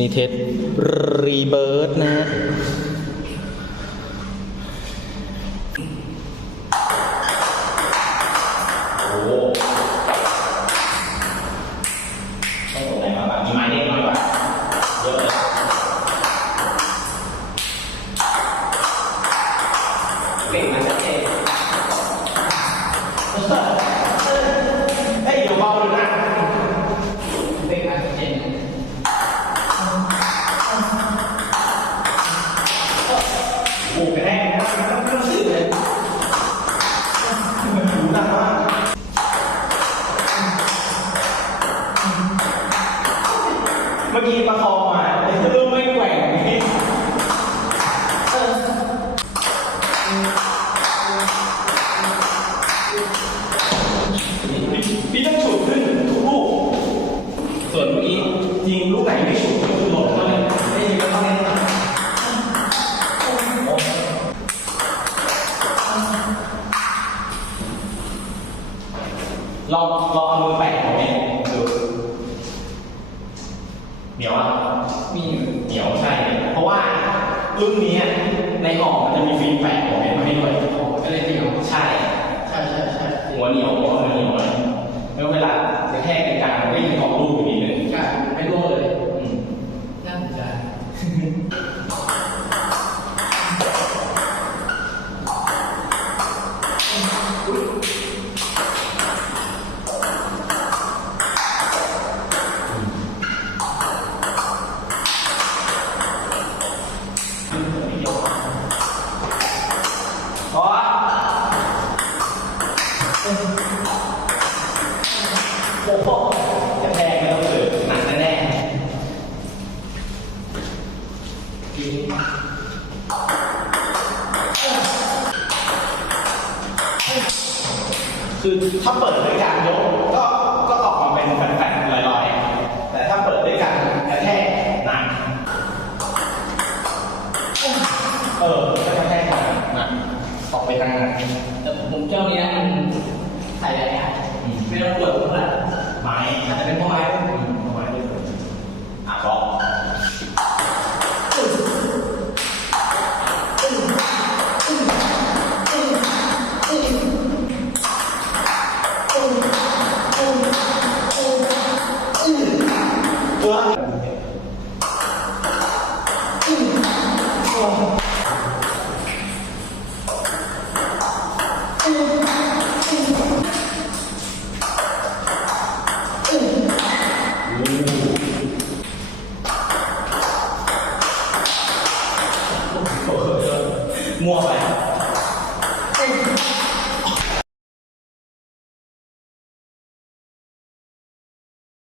นี่เทสรีเบิร์ดนะ โอ้โหกแทกนะไม่ต้องสื่อเลยมันหูดังมากเมื่อกี้ประคองมาแต่เริ่มไม่แกว่งพี่นี่ต้องฉุดขึ้นทุกลูก ส่วนเมื่อกี้ยิงลูกไหนไม่ฉุด ลองลองเอามือแปะตรงนี้ดูเหนียวอะมีเหนียวใช่ เพราะว่ารุ่นนี้อะในห่อมันจะมีฟิล์มแปะหัวเม็ดมาให้ด้วยก็เลยเหนียวใช่ ใช่ใช่ใช่หัวเหนียวหัวมันเหนียวเลยแล้วเวลาจะแค่กลางๆมันก็ยิงออกลูกอยู่นิดนึงใช่ไม่ร่วงเลยอืมน่าสนใจ โอ้โหจะแพงไม่ต้องซื้อหนักแน่ๆคือถ้าเปิดด้วยการยกก็ก็ออกมาเป็นแผ่นๆลอยๆ แต่ถ้าเปิดด้วยการกระแทกหนักเออก็กระแทกหนักหนักออกไปทางหนักแต่ผมเจ้าเนี้ยมันใส่ได้ยากไม่ต้องปวดเท่าไหร่ ไม้อาจ มั่วไป